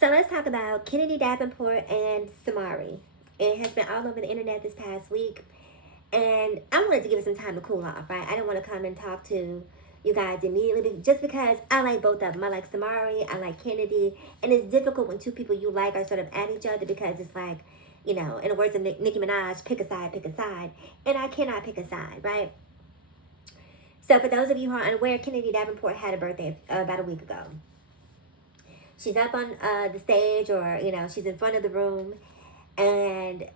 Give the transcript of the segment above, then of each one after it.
So let's talk about Kennedy Davenport and Samari. It has been all over the internet this past week, and I wanted to give it some time to cool off, right? I didn't want to come and talk to you guys immediately just because I like both of them. I like Samari, I like Kennedy, and it's difficult when two people you like are sort of at each other because it's like, you know, in the words of Nicki Minaj, pick a side, and I cannot pick a side, right? So for those of you who are unaware, Kennedy Davenport had a birthday about a week ago. She's up on the stage, or you know, she's in front of the room, and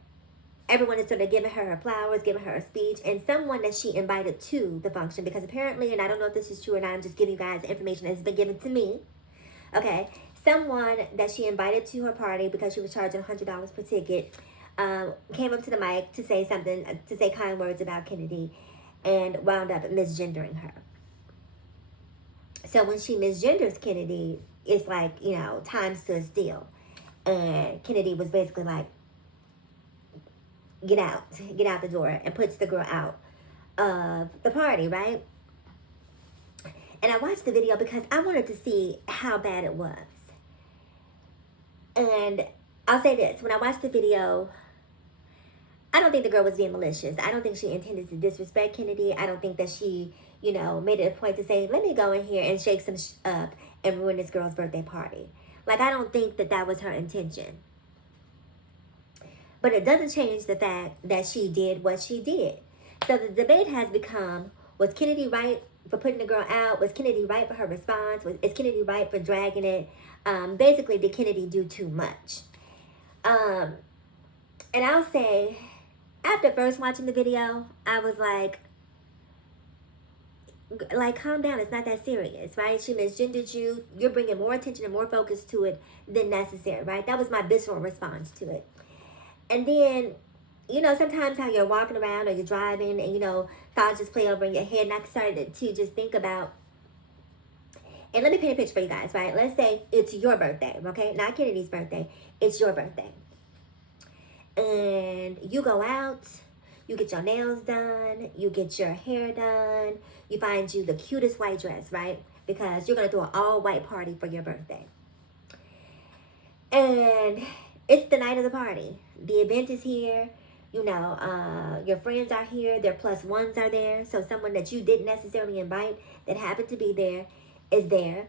everyone is sort of giving her flowers, giving her a speech, and someone that she invited to the function, because apparently, and I don't know if this is true or not, I'm just giving you guys information that's been given to me. Okay, someone that she invited to her party because she was charging $100 per ticket, came up to the mic to say something, to say kind words about Kennedy, and wound up misgendering her. So when she misgenders Kennedy, it's like, you know, time stood still. And Kennedy was basically like, get out the door, and puts the girl out of the party, right? And I watched the video because I wanted to see how bad it was. And I'll say this, when I watched the video, I don't think the girl was being malicious. I don't think she intended to disrespect Kennedy. I don't think that she, you know, made it a point to say, let me go in here and shake some up and ruin this girl's birthday party. Like, I don't think that that was her intention. But it doesn't change the fact that she did what she did. So the debate has become, was Kennedy right for putting the girl out? Was Kennedy right for her response? Is Kennedy right for dragging it? Basically, did Kennedy do too much? And I'll say, after first watching the video, I was like, calm down, it's not that serious, right? She misgendered you. You're bringing more attention and more focus to it than necessary, right? That was my visceral response to it. And then, you know, sometimes how you're walking around or you're driving and, you know, thoughts just play over in your head. And I started to just think about, and let me paint a picture for you guys, right? Let's say it's your birthday, okay? Not Kennedy's birthday. It's your birthday. And you go out, you get your nails done, you get your hair done, you find you the cutest white dress, right? Because you're going to throw an all-white party for your birthday. And it's the night of the party. The event is here. You know, your friends are here. Their plus ones are there. So someone that you didn't necessarily invite that happened to be there is there.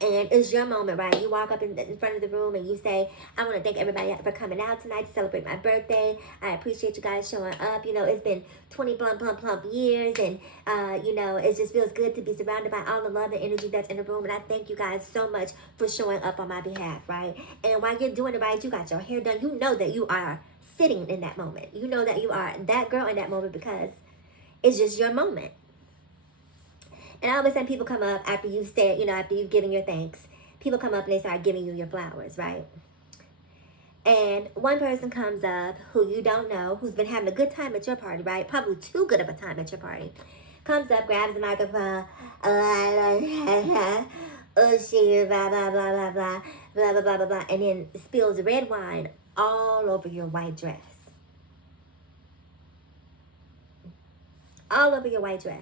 And it's your moment, right? You walk up in front of the room and you say, I want to thank everybody for coming out tonight to celebrate my birthday. I appreciate you guys showing up. You know, it's been 20 plump years. And, you know, it just feels good to be surrounded by all the love and energy that's in the room. And I thank you guys so much for showing up on my behalf, right? And while you're doing it right, you got your hair done. You know that you are sitting in that moment. You know that you are that girl in that moment because it's just your moment. And all of a sudden people come up after you've said, you know, after you've given your thanks, people come up and they start giving you your flowers, right? And one person comes up who you don't know, who's been having a good time at your party, right? Probably too good of a time at your party. Comes up, grabs the microphone, oh shit, blah, blah, blah, blah, blah, blah, blah, blah, blah, blah, and then spills red wine all over your white dress. All over your white dress.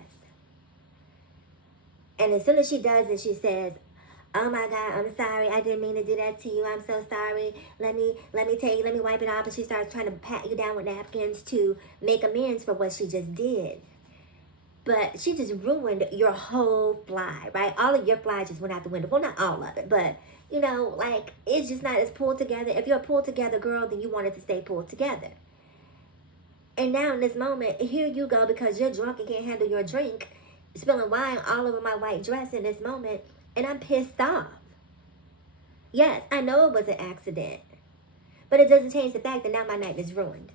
And as soon as she does it, she says, oh my God, I'm sorry. I didn't mean to do that to you. I'm so sorry. Let me tell you, let me wipe it off. And she starts trying to pat you down with napkins to make amends for what she just did. But she just ruined your whole fly, right? All of your fly just went out the window. Well, not all of it, but, you know, like, it's just not as pulled together. If you're a pulled together girl, then you want it to stay pulled together. And now in this moment, here you go, because you're drunk and can't handle your drink, spilling wine all over my white dress in this moment, and I'm pissed off. Yes, I know it was an accident, but it doesn't change the fact that now my night is ruined.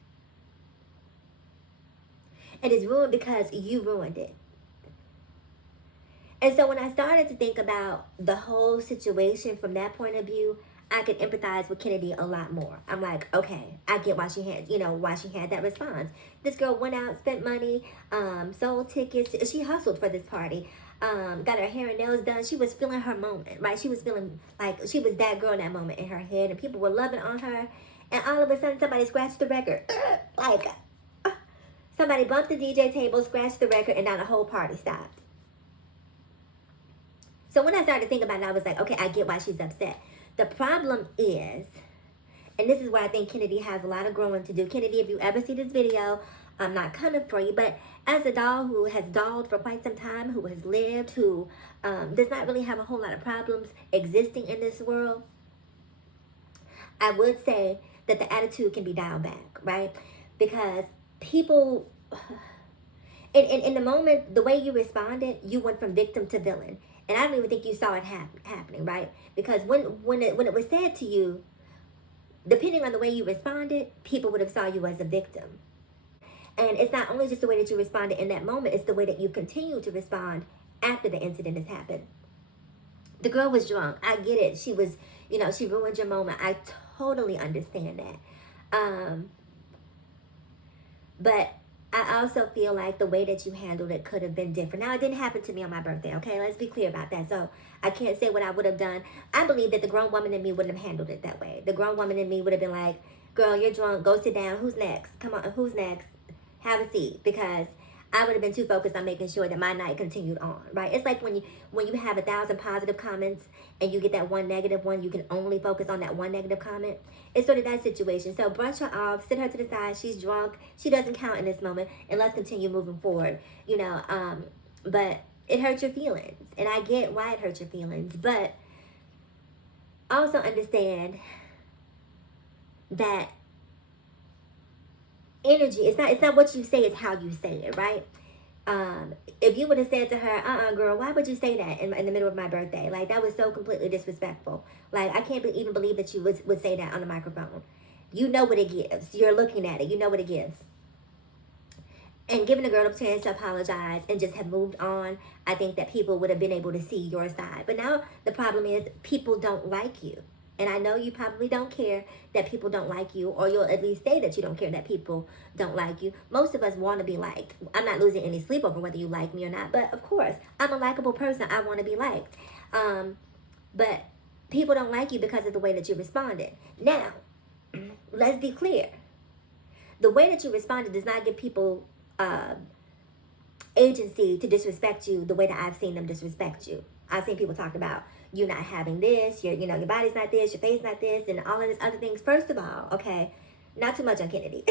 And it's ruined because you ruined it. And so when I started to think about the whole situation from that point of view, I could empathize with Kennedy a lot more. I'm like, okay, I get why she had, you know, why she had that response. This girl went out, spent money, sold tickets. She hustled for this party, got her hair and nails done. She was feeling her moment, right? She was feeling like she was that girl in that moment in her head, and people were loving on her. And all of a sudden, somebody scratched the record. Somebody bumped the DJ table, scratched the record, and now the whole party stopped. So when I started to think about it, I was like, okay, I get why she's upset. The problem is, and this is where I think Kennedy has a lot of growing to do. Kennedy, if you ever see this video, I'm not coming for you, but as a doll who has dolled for quite some time, who has lived, who does not really have a whole lot of problems existing in this world, I would say that the attitude can be dialed back, right? Because people, in the moment, the way you responded, you went from victim to villain. And I don't even think you saw it happening, right? Because when it was said to you, depending on the way you responded, people would have saw you as a victim. And it's not only just the way that you responded in that moment, it's the way that you continue to respond after the incident has happened. The girl was drunk. I get it. She was, she ruined your moment. I totally understand that. But I also feel like the way that you handled it could have been different. Now, it didn't happen to me on my birthday, okay? Let's be clear about that. So I can't say what I would have done. I believe that the grown woman in me wouldn't have handled it that way. The grown woman in me would have been like, girl, you're drunk. Go sit down. Who's next? Come on. Who's next? Have a seat. Because I would have been too focused on making sure that my night continued on, right? It's like when you have 1,000 positive comments and you get that one negative one, you can only focus on that one negative comment. It's sort of that situation. So brush her off, sit her to the side. She's drunk. She doesn't count in this moment, and let's continue moving forward. But it hurts your feelings, and I get why it hurts your feelings, but also understand that energy, it's not what you say, it's how you say it, right? If you would have said to her, girl, why would you say that in the middle of my birthday? Like, that was so completely disrespectful. Like, I can't even believe that you would say that on the microphone. You know what it gives. You're looking at it. You know what it gives. And giving the girl a chance to apologize and just have moved on, I think that people would have been able to see your side. But now the problem is people don't like you. And I know you probably don't care that people don't like you, or you'll at least say that you don't care that people don't like you. Most of us want to be liked. I'm not losing any sleep over whether you like me or not, but of course, I'm a likable person. I want to be liked. But people don't like you because of the way that you responded. Now, let's be clear. The way that you responded does not give people agency to disrespect you the way that I've seen them disrespect you. I've seen people talk about you not having this, your body's not this, your face not this, and all of these other things. First of all, okay, not too much on Kennedy.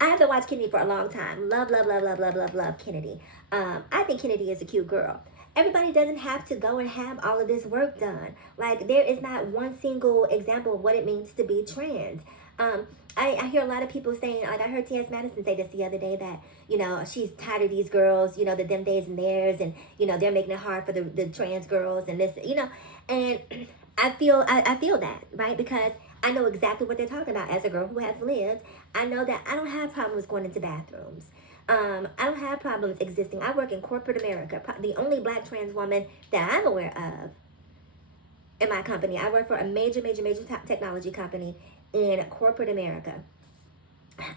I have been watching Kennedy for a long time. Love Kennedy. I think Kennedy is a cute girl. Everybody doesn't have to go and have all of this work done. Like, there is not one single example of what it means to be trans. I hear a lot of people saying, like, I heard T.S. Madison say this the other day, that, she's tired of these girls, the them days and theirs, and, they're making it hard for the trans girls and this, and I feel that, right? Because I know exactly what they're talking about. As a girl who has lived, I know that I don't have problems going into bathrooms. I don't have problems existing. I work in corporate America. The only Black trans woman that I'm aware of in my company. I work for a major technology company in corporate America.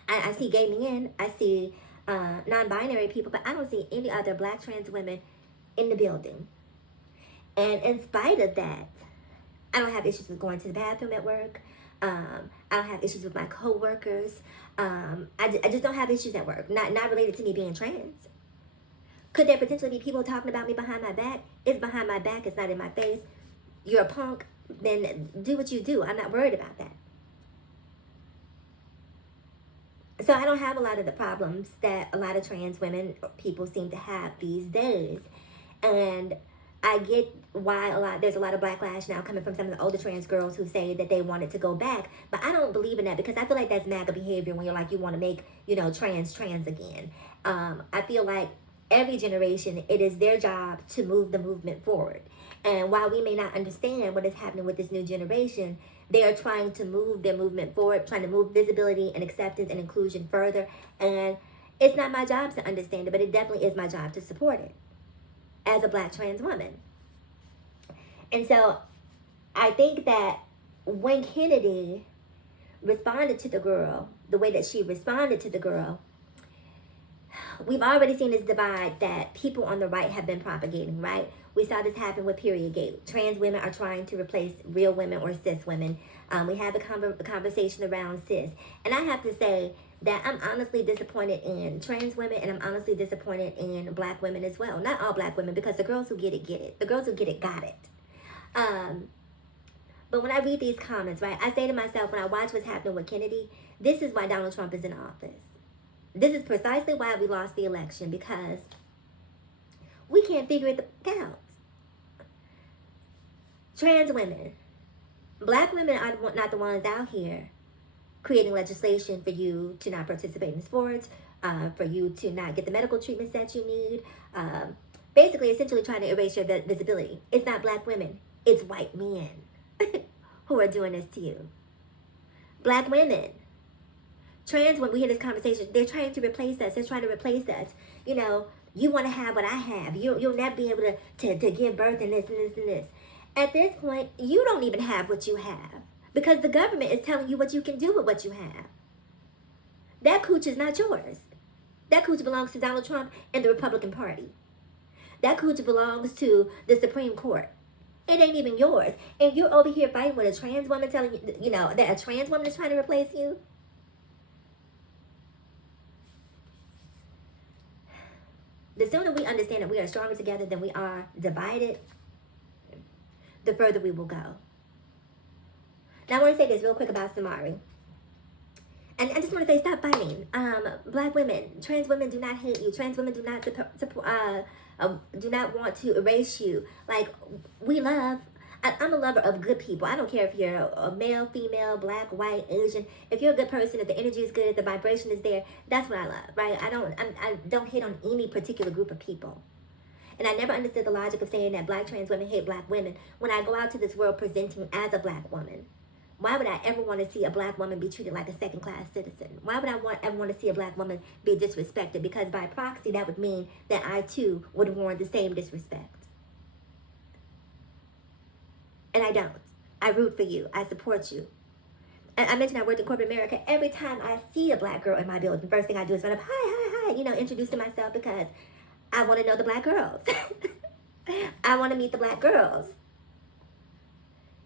I see gay men, I see non-binary people, but I don't see any other Black trans women in the building. And in spite of that, I don't have issues with going to the bathroom at work. I don't have issues with my coworkers. I just don't have issues at work, not related to me being trans. Could there potentially be people talking about me behind my back? It's behind my back, it's not in my face. You're a punk, then do what you do. I'm not worried about that. So I don't have a lot of the problems that a lot of trans women or people seem to have these days. And I get why there's a lot of backlash now coming from some of the older trans girls who say that they wanted to go back. But I don't believe in that, because I feel like that's MAGA behavior when you're like, you want to make, trans again. I feel like every generation, it is their job to move the movement forward. And while we may not understand what is happening with this new generation, they are trying to move their movement forward, trying to move visibility and acceptance and inclusion further. And it's not my job to understand it, but it definitely is my job to support it as a Black trans woman. And so I think that when Kennedy responded to the girl, the way that she responded to the girl, we've already seen this divide that people on the right have been propagating, right? We saw this happen with Periodgate. Trans women are trying to replace real women or cis women. We had the conversation around cis. And I have to say that I'm honestly disappointed in trans women, and I'm honestly disappointed in black women as well. Not all black women, because the girls who get it, get it. The girls who get it, got it. But when I read these comments, right, I say to myself, when I watch what's happening with Kennedy, this is why Donald Trump is in office. This is precisely why we lost the election, because we can't figure it out. Trans women, black women are not the ones out here creating legislation for you to not participate in sports, for you to not get the medical treatments that you need. Basically, essentially trying to erase your visibility. It's not black women, it's white men who are doing this to you. Black women, trans, when we hear this conversation, they're trying to replace us. They're trying to replace us. You know, you want to have what I have. You'll never be able to give birth and this and this and this. At this point, you don't even have what you have, because the government is telling you what you can do with what you have. That cooch is not yours. That cooch belongs to Donald Trump and the Republican Party. That cooch belongs to the Supreme Court. It ain't even yours. And you're over here fighting with a trans woman, telling you, you know, that a trans woman is trying to replace you. The sooner we understand that we are stronger together than we are divided, the further we will go. Now, I want to say this real quick about Samari. And I just want to say, stop fighting. Black women, trans women do not hate you. Trans women do not do not want to erase you. Like, we love. I'm a lover of good people. I don't care if you're a male, female, black, white, Asian. If you're a good person, if the energy is good, if the vibration is there, that's what I love, right? I don't hate on any particular group of people. And I never understood the logic of saying that black trans women hate black women when I go out to this world presenting as a black woman. Why would I ever want to see a black woman be treated like a second-class citizen? Why would I ever want to see a black woman be disrespected? Because by proxy, that would mean that I, too, would warrant the same disrespect. And I don't. I root for you. I support you. And I mentioned I worked in corporate America. Every time I see a black girl in my building, the first thing I do is run up, hi, you know, introducing myself, because I want to know the black girls. I want to meet the black girls.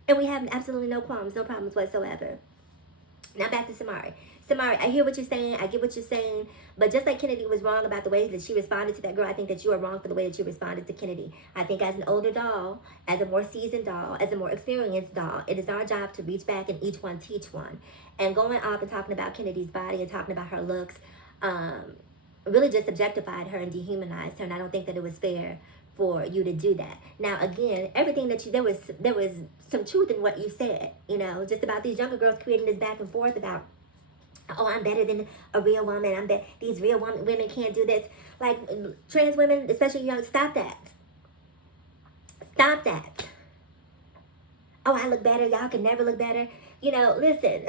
And we have absolutely no qualms, no problems whatsoever. Now back to Samari. Samari, I hear what you're saying. I get what you're saying. But just like Kennedy was wrong about the way that she responded to that girl, I think that you are wrong for the way that you responded to Kennedy. I think as an older doll, as a more seasoned doll, as a more experienced doll, it is our job to reach back and each one teach one. And going off and talking about Kennedy's body and talking about her looks really just objectified her and dehumanized her. And I don't think that it was fair for you to do that. Now, again, everything that there was some truth in what you said, you know, just about these younger girls creating this back and forth about, oh, I'm better than a real woman. These real women can't do this. Like, trans women, especially young, stop that. Stop that. Oh, I look better. Y'all can never look better. You know, listen,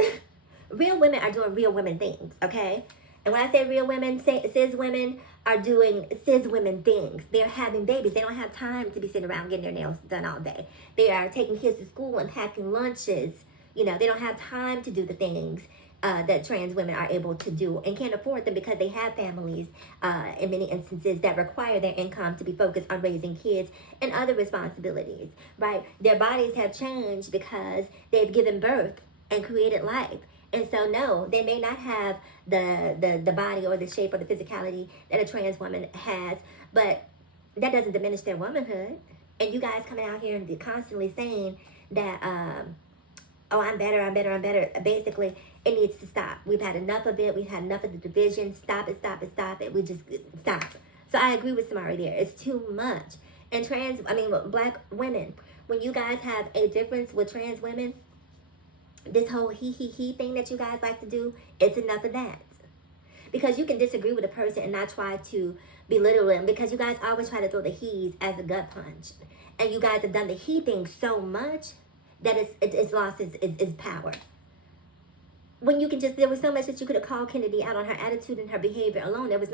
real women are doing real women things, okay? And when I say real women, cis women are doing cis women things. They're having babies. They don't have time to be sitting around getting their nails done all day. They are taking kids to school and packing lunches. You know, they don't have time to do the things that trans women are able to do and can't afford them because they have families in many instances that require their income to be focused on raising kids and other responsibilities, right? Their bodies have changed because they've given birth and created life. And so, no, they may not have the body or the shape or the physicality that a trans woman has, but that doesn't diminish their womanhood. And you guys coming out here and constantly saying that, oh, I'm better. Basically, it needs to stop. We've had enough of it. We've had enough of the division. Stop it. We just stop. So I agree with Samari there. It's too much. And black women, when you guys have a difference with trans women, this whole he thing that you guys like to do, it's enough of that. Because you can disagree with a person and not try to belittle them, because you guys always try to throw the he's as a gut punch. And you guys have done the he thing so much that it's lost its power. When you can there was so much that you could have called Kennedy out on her attitude and her behavior alone. It was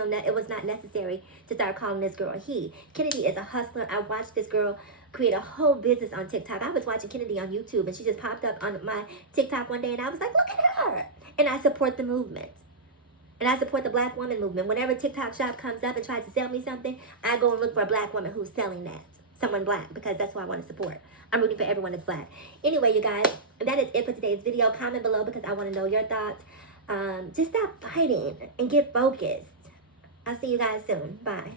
not necessary to start calling this girl he. Kennedy is a hustler. I watched this girl create a whole business on TikTok. I was watching Kennedy on YouTube, and she just popped up on my TikTok one day, and I was like, look at her. And I support the movement. And I support the black woman movement. Whenever TikTok shop comes up and tries to sell me something, I go and look for a black woman who's selling that. Someone black, because that's who I want to support. I'm rooting for everyone that's black. Anyway, you guys, that is it for today's video. Comment below because I want to know your thoughts. Just stop fighting and get focused. I'll see you guys soon. Bye.